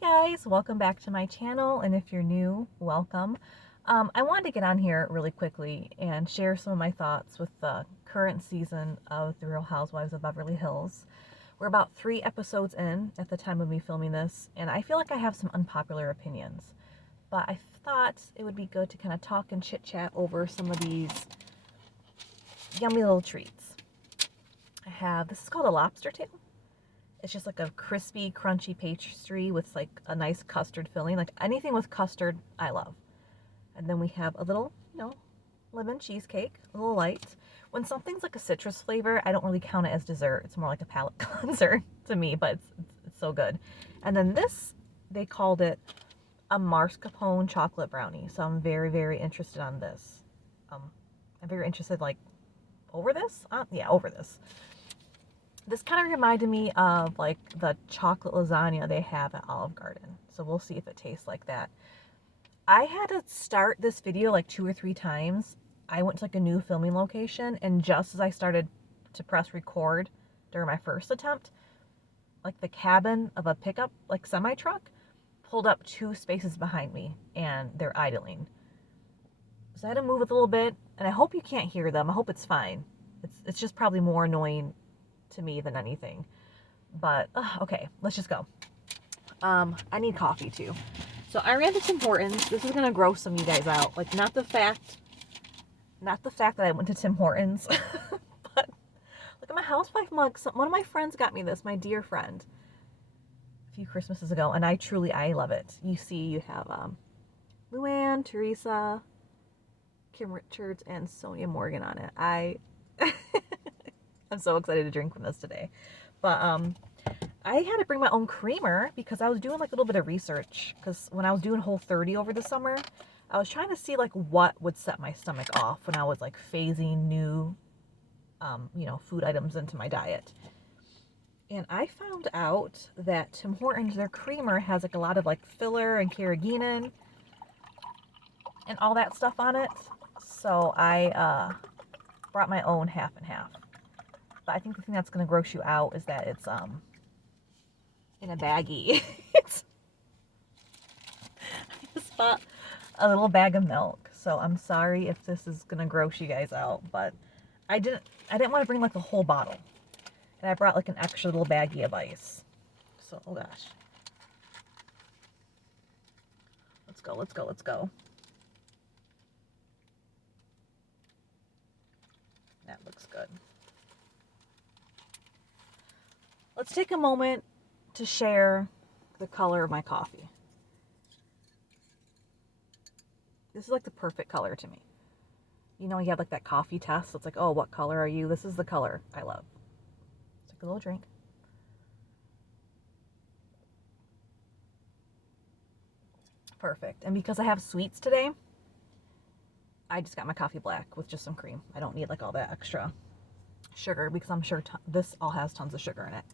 Hey guys, welcome back to my channel, and if you're new, welcome. I wanted to get on here really quickly and share some of my thoughts with the current season of The Real Housewives of Beverly Hills. We're about 3 episodes in at the time of me filming this, and I feel like I have some unpopular opinions. But I thought it would be good to kind of talk and chit-chat over some of these yummy little treats. This is called a lobster tail. It's just like a crispy, crunchy pastry with like a nice custard filling. Like anything with custard, I love. And then we have a little, lemon cheesecake, a little light. When something's like a citrus flavor, I don't really count it as dessert. It's more like a palate cleanser to me, but it's so good. And then this, they called it a mascarpone chocolate brownie. So I'm very, very interested on this. I'm very interested, like, over this? Yeah, over this. This kind of reminded me of like the chocolate lasagna they have at Olive Garden. So we'll see if it tastes like that. I had to start this video like 2 or 3 times. I went to like a new filming location, and just as I started to press record during my first attempt, like the cabin of a pickup, like semi-truck, pulled up 2 spaces behind me and they're idling. So I had to move it a little bit, and I hope you can't hear them. I hope it's fine. It's just probably more annoying to me than anything. But okay, let's just go. I need coffee too. So I ran to Tim Hortons. This is gonna gross some of you guys out. Like, not the fact that I went to Tim Hortons, but look at my housewife mug. One of my friends got me this, my dear friend, a few Christmases ago, and I love it. You see, you have Luann, Teresa, Kim Richards, and Sonia Morgan on it. I'm so excited to drink from this today. But I had to bring my own creamer because I was doing like a little bit of research, because when I was doing Whole30 over the summer, I was trying to see like what would set my stomach off when I was like phasing new food items into my diet. And I found out that Tim Hortons, their creamer has like a lot of like filler and carrageenan and all that stuff on it. So I brought my own half and half. But I think the thing that's going to gross you out is that it's in a baggie. I just bought a little bag of milk. So I'm sorry if this is going to gross you guys out, but I didn't want to bring like a whole bottle. And I brought like an extra little baggie of ice. So, oh gosh. Let's go, let's go, let's go. That looks good. Let's take a moment to share the color of my coffee. This is like the perfect color to me. You know, you have like that coffee test. It's like, oh, what color are you? This is the color I love. Let's take a little drink. Perfect. And because I have sweets today, I just got my coffee black with just some cream. I don't need like all that extra sugar, because I'm sure this all has tons of sugar in it.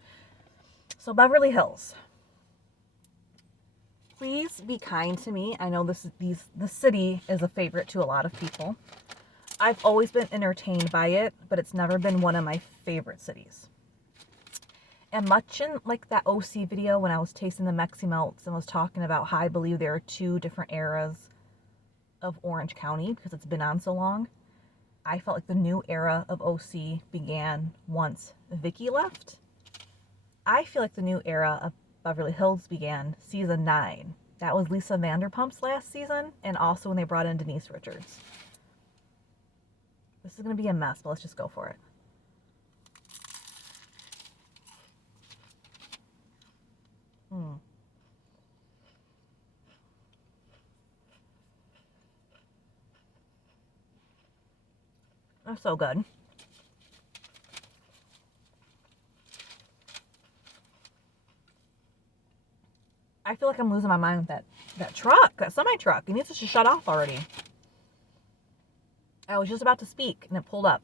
So Beverly Hills, please be kind to me. I know the city is a favorite to a lot of people. I've always been entertained by it, but it's never been one of my favorite cities. And much in like that OC video when I was tasting the Mexi Melts and was talking about how I believe there are 2 different eras of Orange County because it's been on so long, I felt like the new era of OC began once Vicky left. I feel like the new era of Beverly Hills began season 9. That was Lisa Vanderpump's last season, and also when they brought in Denise Richards. This is going to be a mess, but let's just go for it. That's so good. I feel like I'm losing my mind with that truck, that semi-truck. It needs to shut off already. I was just about to speak, and it pulled up.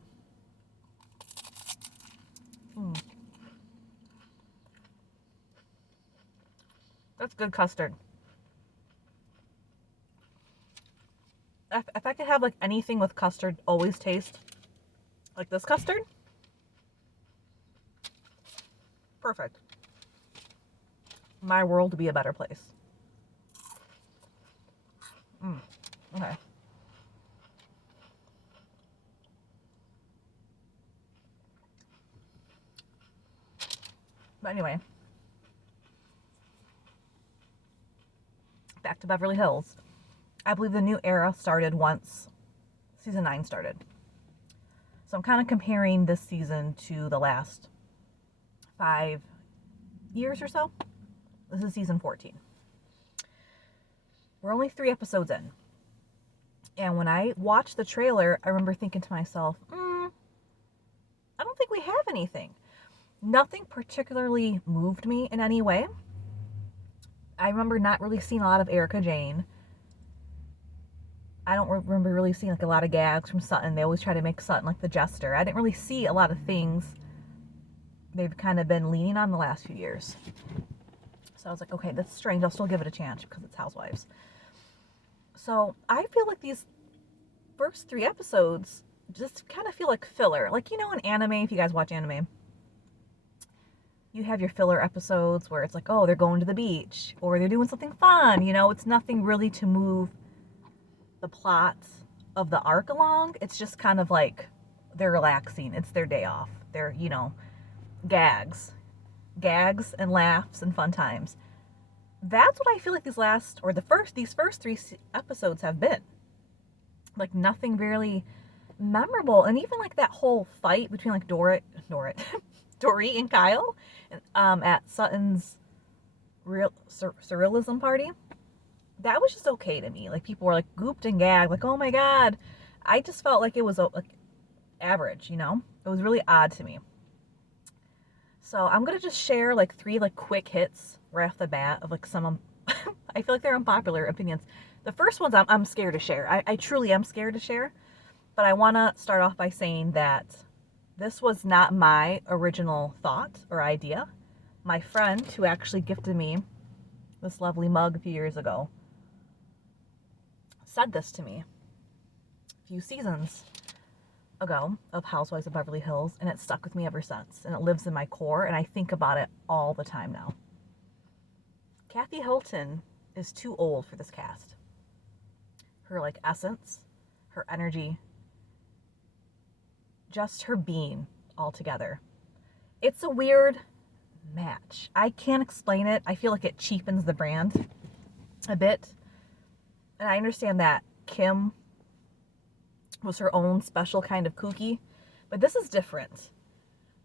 That's good custard. If I could have like anything with custard always taste like this custard, perfect. my world be a better place. Okay. But anyway, back to Beverly Hills. I believe the new era started once season 9 started. So I'm kind of comparing this season to the last 5 years or so. This is season 14. We're only 3 episodes in. And when I watched the trailer, I remember thinking to myself, I don't think we have anything. Nothing particularly moved me in any way. I remember not really seeing a lot of Erica Jane. I don't remember really seeing like a lot of gags from Sutton. They always try to make Sutton like the jester. I didn't really see a lot of things they've kind of been leaning on the last few years. So I was like, okay, that's strange. I'll still give it a chance because it's Housewives. So I feel like these first 3 episodes just kind of feel like filler. Like, you know, in anime, if you guys watch anime, you have your filler episodes where it's like, oh, they're going to the beach or they're doing something fun. You know, it's nothing really to move the plot of the arc along. It's just kind of like they're relaxing. It's their day off. They're, you know, gags and laughs and fun times. That's what I feel like these first 3 episodes have been. Like nothing really memorable. And even like that whole fight between like Dorit and Kyle at Sutton's real surrealism party, that was just okay to me. Like people were like gooped and gagged, like, oh my god. I just felt like it was like average, you know? It was really odd to me. So I'm gonna just share like 3 like quick hits right off the bat of like some I feel like they're unpopular opinions. The first ones I'm scared to share. I truly am scared to share. But I wanna start off by saying that this was not my original thought or idea. My friend who actually gifted me this lovely mug a few years ago said this to me a few seasons ago of Housewives of Beverly Hills, and it stuck with me ever since, and it lives in my core, and I think about it all the time now. Kathy Hilton is too old for this cast. Her like essence, her energy, just her being altogether. It's a weird match. I can't explain it. I feel like it cheapens the brand a bit. And I understand that Kim was her own special kind of kooky, but this is different.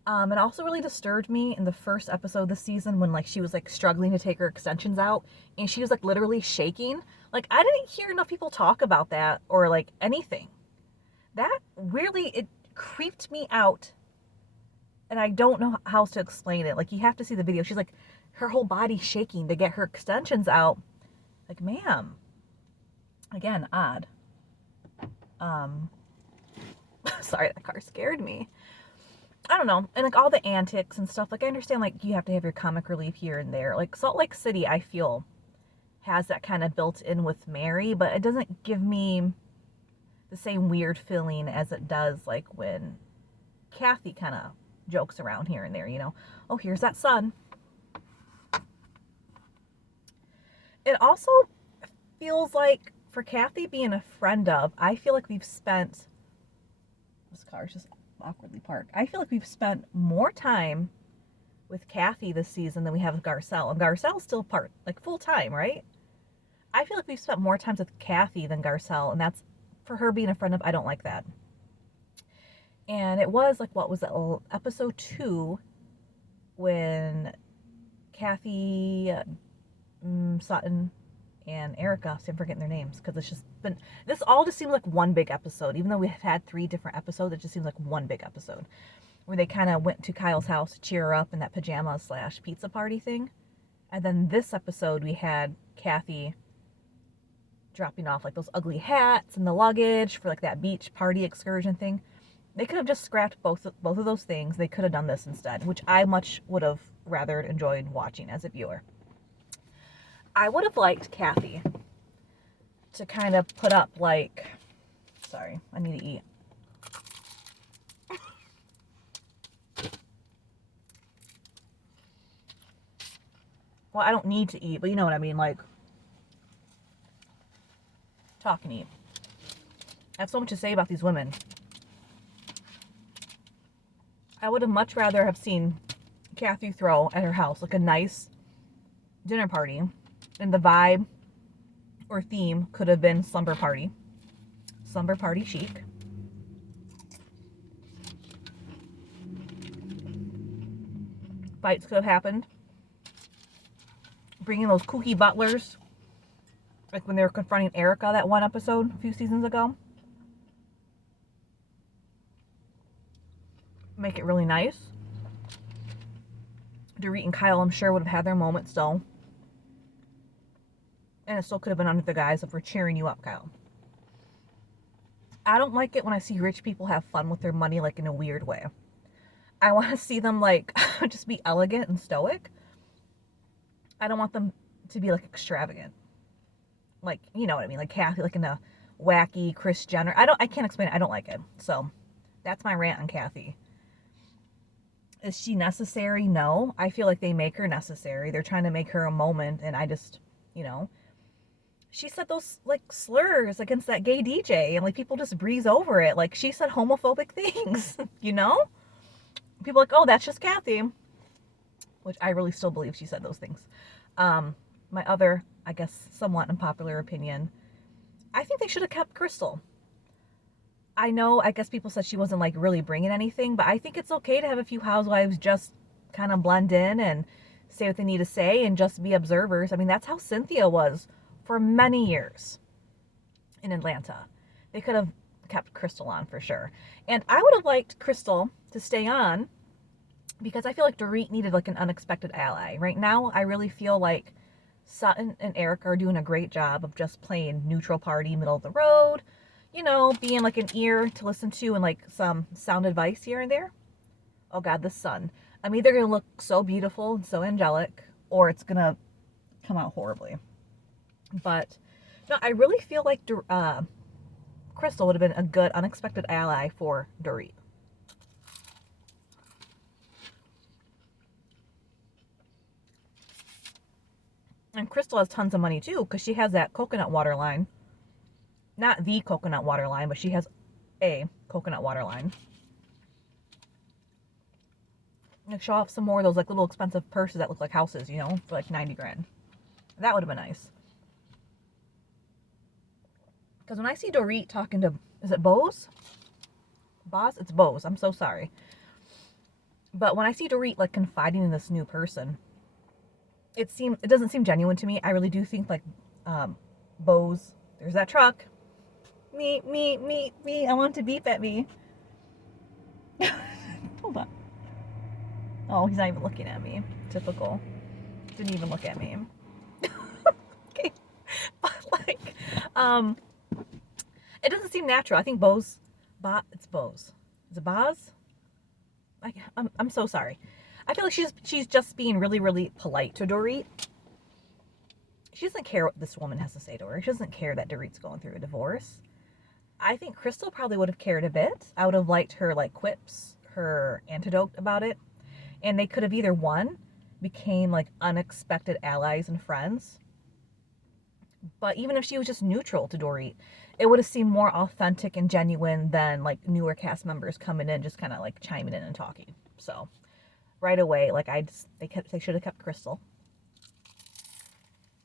It also really disturbed me in the first episode this season when like she was like struggling to take her extensions out and she was like literally shaking. Like I didn't hear enough people talk about that or like anything. That really, it creeped me out. And I don't know how else to explain it. Like you have to see the video. She's like, her whole body shaking to get her extensions out. Like, ma'am. Again, odd. Sorry, that car scared me. I don't know. And like all the antics and stuff, like I understand like you have to have your comic relief here and there. Like Salt Lake City, I feel, has that kind of built in with Mary, but it doesn't give me the same weird feeling as it does like when Kathy kind of jokes around here and there, you know. Oh, here's that sun. It also feels like for Kathy being a friend of, I feel like we've spent, this car's just awkwardly parked. I feel like we've spent more time with Kathy this season than we have with Garcelle. And Garcelle's still part, like full time, right? I feel like we've spent more time with Kathy than Garcelle, and that's for her being a friend of, I don't like that. And it was like, what was it, episode 2 when Kathy, Sutton, and Erica, so I'm forgetting their names because it's just been, this all just seems like one big episode. Even though we have had 3 different episodes, it just seems like one big episode where they kind of went to Kyle's house to cheer her up in that pajama/pizza party thing. And then this episode we had Kathy dropping off like those ugly hats and the luggage for like that beach party excursion thing. They could have just scrapped both of those things. They could have done this instead, which I much would have rather enjoyed watching as a viewer. I would have liked Kathy to kind of put up like, sorry, I need to eat. well, I don't need to eat, but you know what I mean, like, talk and eat. I have so much to say about these women. I would have much rather have seen Kathy throw at her house like a nice dinner party, and the vibe or theme could have been slumber party chic. Fights could have happened. Bringing those kooky butlers, like when they were confronting Erica that one episode a few seasons ago. Make it really nice. Dorit and Kyle, I'm sure, would have had their moment still. And it still could have been under the guise of we're cheering you up, Kyle. I don't like it when I see rich people have fun with their money, like in a weird way. I want to see them like just be elegant and stoic. I don't want them to be like extravagant. Like, you know what I mean? Like Kathy, like in a wacky Kris Jenner. I can't explain it. I don't like it. So that's my rant on Kathy. Is she necessary? No. I feel like they make her necessary. They're trying to make her a moment, and I just, you know, she said those like slurs against that gay DJ, and like people just breeze over it. Like she said homophobic things, you know? People are like, oh, that's just Kathy, which I really still believe she said those things. My other, I guess, somewhat unpopular opinion, I think they should have kept Crystal. I know, I guess people said she wasn't like really bringing anything, but I think it's okay to have a few housewives just kind of blend in and say what they need to say and just be observers. I mean, that's how Cynthia was for many years in Atlanta. They could have kept Crystal on for sure. And I would have liked Crystal to stay on because I feel like Dorit needed like an unexpected ally. Right now, I really feel like Sutton and Eric are doing a great job of just playing neutral party, middle of the road, you know, being like an ear to listen to and like some sound advice here and there. Oh God, the sun. I'm either going to look so beautiful and so angelic, or it's going to come out horribly. But no, I really feel like Crystal would have been a good unexpected ally for Dorit. And Crystal has tons of money too, because she has that coconut water line. Not the coconut water line, but she has a coconut water line. Like show off some more of those like little expensive purses that look like houses, you know, for like 90 grand. That would have been nice. Because when I see Dorit talking to, is it Bose? Boss? It's Bose. I'm so sorry. But when I see Dorit like confiding in this new person, it doesn't seem genuine to me. I really do think like Bose, there's that truck. Me. I want to beep at me. Hold on. Oh, he's not even looking at me. Typical. Didn't even look at me. Okay. But like, it doesn't seem natural. I think Bose, it's Bose. Is it Boz? I'm so sorry. I feel like she's just being really, really polite to Dorit. She doesn't care what this woman has to say to her. She doesn't care that Dorit's going through a divorce. I think Crystal probably would have cared a bit. I would have liked her like quips, her antidote about it. And they could have either one, became like unexpected allies and friends. But even if she was just neutral to Dorit, it would have seemed more authentic and genuine than like newer cast members coming in just kind of like chiming in and talking. So right away, like they should have kept Crystal.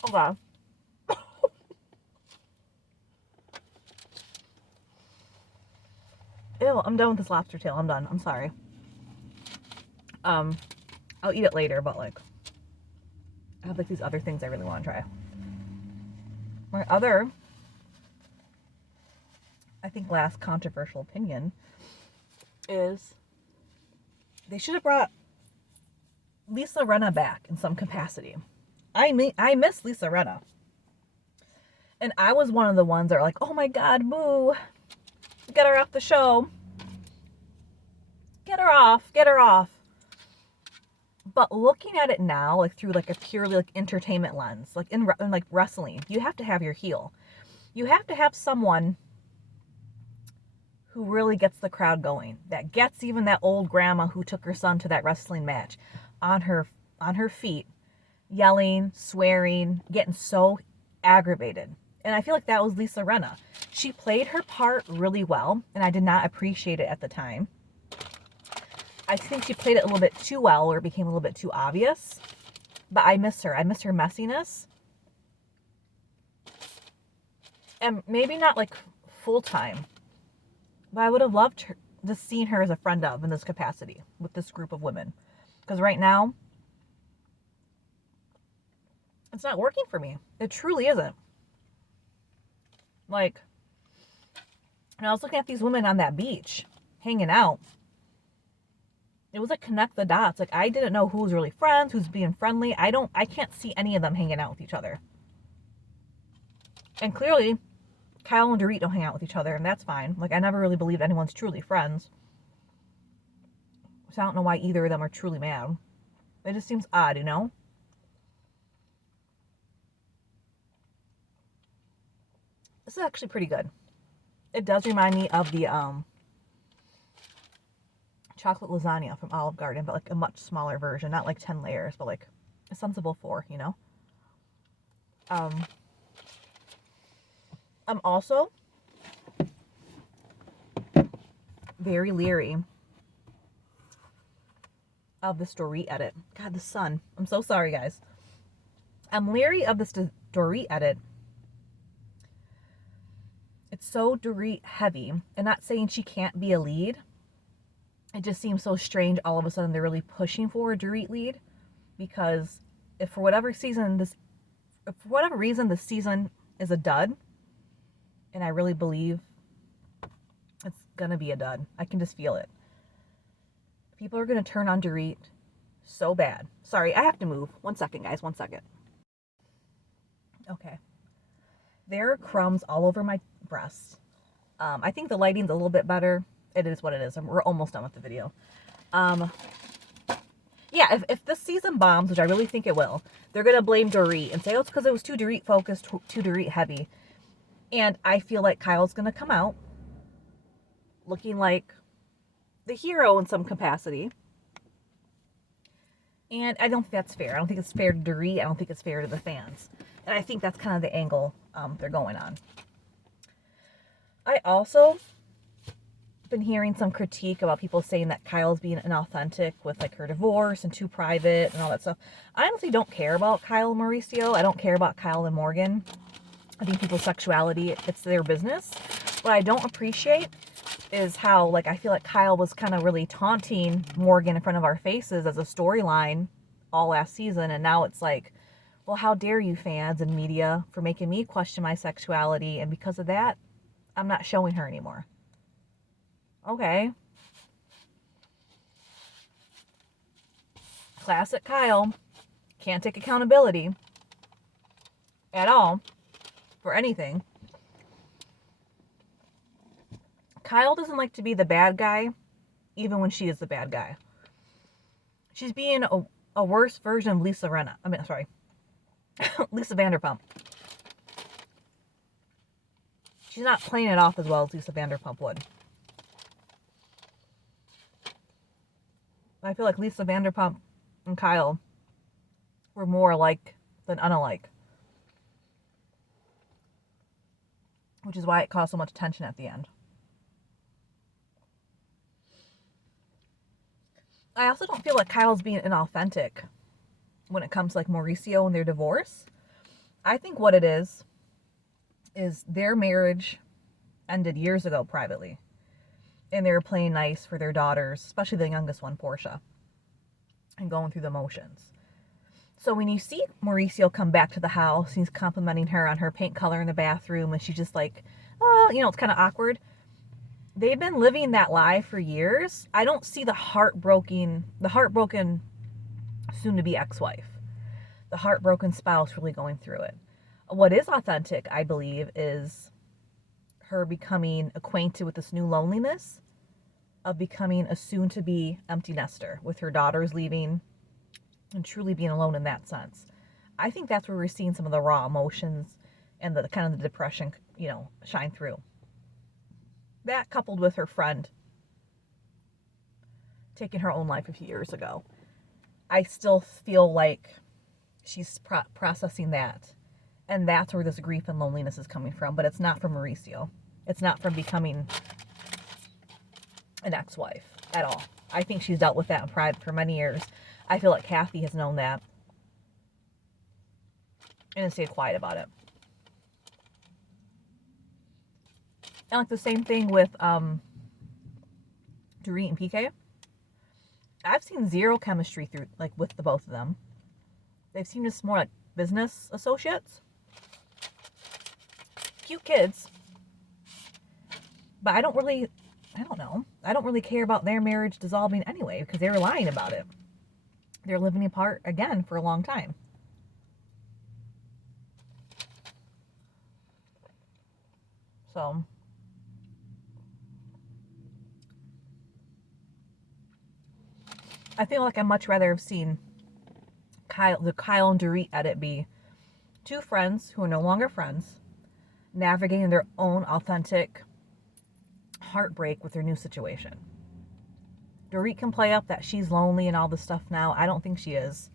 Oh God. Ew, I'm done with this lobster tail. I'm done. I'm sorry. I'll eat it later, but like I have like these other things I really want to try. My other, I think last controversial opinion is they should have brought Lisa Rinna back in some capacity. I miss Lisa Rinna. And I was one of the ones that are like, oh my God, boo. Get her off the show. Get her off. But looking at it now, like through like a purely like entertainment lens, like in like wrestling, you have to have your heel. You have to have someone who really gets the crowd going, that gets even that old grandma who took her son to that wrestling match on her feet yelling, swearing, getting so aggravated. And I feel like that was Lisa Rinna. She played her part really well, and I did not appreciate it at the time. I think she played it a little bit too well, or it became a little bit too obvious. But I miss her. I miss her messiness. And maybe not like full time, but I would have loved her, just seeing her as a friend of in this capacity with this group of women. Because right now, it's not working for me. It truly isn't. Like, and I was looking at these women on that beach, hanging out. It was like connect the dots. Like, I didn't know who was really friends, who's being friendly. I can't see any of them hanging out with each other. And clearly, Kyle and Dorit don't hang out with each other, and that's fine. Like, I never really believed anyone's truly friends. So I don't know why either of them are truly mad. It just seems odd, you know? This is actually pretty good. It does remind me of the chocolate lasagna from Olive Garden, but like a much smaller version. Not like 10 layers, but like a sensible 4, you know? I'm also very leery of this Dorit edit. God, the sun. I'm so sorry, guys. I'm leery of this Dorit edit. It's so Dorit heavy, and not saying she can't be a lead. It just seems so strange all of a sudden they're really pushing for a Dorit lead, because if for whatever reason this season is a dud, and I really believe it's gonna be a dud. I can just feel it. People are gonna turn on Dorit so bad. Sorry, I have to move. 1 second, guys. 1 second. Okay. There are crumbs all over my breasts. I think the lighting's a little bit better. It is what it is. We're almost done with the video. Yeah, if this season bombs, which I really think it will, they're gonna blame Dorit and say, oh, it's because it was too Dorit focused, too Dorit heavy. And I feel like Kyle's going to come out looking like the hero in some capacity. And I don't think that's fair. I don't think it's fair to Dorit. I don't think it's fair to the fans. And I think that's kind of the angle they're going on. I also been hearing some critique about people saying that Kyle's being inauthentic with like her divorce and too private and all that stuff. I honestly don't care about Kyle and Mauricio. I don't care about Kyle and Morgan. I think people's sexuality, it's their business. What I don't appreciate is how, like, I feel like Kyle was kind of really taunting Morgan in front of our faces as a storyline all last season. And now it's like, well, how dare you fans and media for making me question my sexuality. And because of that, I'm not showing her anymore. Okay. Classic Kyle. Can't take accountability at all. For anything. Kyle doesn't like to be the bad guy, even when she is the bad guy. She's being a worse version of Lisa Rinna. Lisa Vanderpump. She's not playing it off as well as Lisa Vanderpump would. I feel like Lisa Vanderpump and Kyle were more alike than unalike. Which is why it caused so much tension at the end. I also don't feel like Kyle's being inauthentic when it comes to like Mauricio and their divorce. I think what it is their marriage ended years ago privately. And they were playing nice for their daughters, especially the youngest one, Portia, and going through the motions. So when you see Mauricio come back to the house, he's complimenting her on her paint color in the bathroom, and she's just like, oh, you know, it's kind of awkward. They've been living that lie for years. I don't see the heartbroken soon-to-be ex-wife, the heartbroken spouse really going through it. What is authentic, I believe, is her becoming acquainted with this new loneliness of becoming a soon-to-be empty nester with her daughters leaving and truly being alone in that sense. I think that's where we're seeing some of the raw emotions and the kind of the depression, you know, shine through. That coupled with her friend taking her own life a few years ago. I still feel like She's processing that. And that's where this grief and loneliness is coming from. But it's not from Mauricio. It's not from becoming an ex-wife at all. I think she's dealt with that in private for many years. I feel like Kathy has known that and has stayed quiet about it. And like the same thing with Dorit and PK. I've seen zero chemistry through like with the both of them. They've seemed just more like business associates. Cute kids. But I don't know. I don't really care about their marriage dissolving anyway because they were lying about it. They're living apart again for a long time. So I feel like I'd much rather have seen the Kyle and Dorit edit be two friends who are no longer friends, navigating their own authentic heartbreak with their new situation. Dorit can play up that she's lonely and all this stuff now. I don't think she is.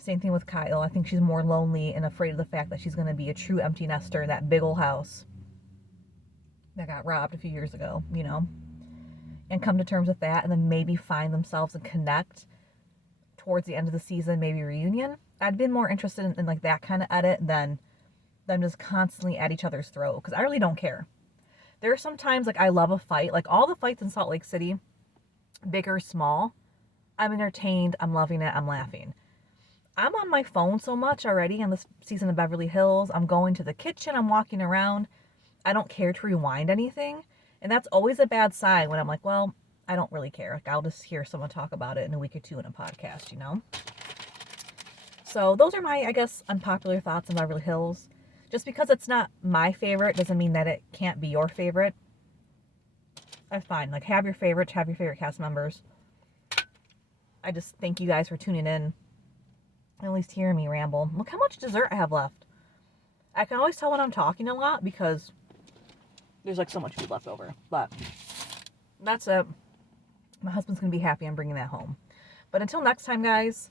Same thing with Kyle. I think she's more lonely and afraid of the fact that she's going to be a true empty nester in that big old house that got robbed a few years ago, you know, and come to terms with that and then maybe find themselves and connect towards the end of the season, maybe reunion. I'd been more interested in like that kind of edit than them just constantly at each other's throat because I really don't care. There are some times like I love a fight, like all the fights in Salt Lake City, big or small, I'm entertained, I'm loving it, I'm laughing. I'm on my phone so much already on this season of Beverly Hills. I'm going to the kitchen, I'm walking around. I don't care to rewind anything. And that's always a bad sign when I'm like, well, I don't really care. Like I'll just hear someone talk about it in a week or two in a podcast, you know? So those are my, I guess, unpopular thoughts on Beverly Hills. Just because it's not my favorite doesn't mean that it can't be your favorite. That's fine. Like, have your favorites, have your favorite cast members. I just thank you guys for tuning in. At least hearing me ramble. Look how much dessert I have left. I can always tell when I'm talking a lot because there's like so much food left over. But that's it. My husband's going to be happy I'm bringing that home. But until next time, guys,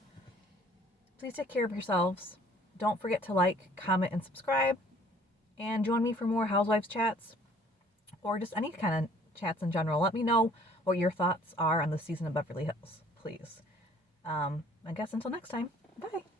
please take care of yourselves. Don't forget to like, comment, and subscribe. And join me for more Housewives chats. Or just any kind of chats in general. Let me know what your thoughts are on the season of Beverly Hills, please. I guess until next time. Bye.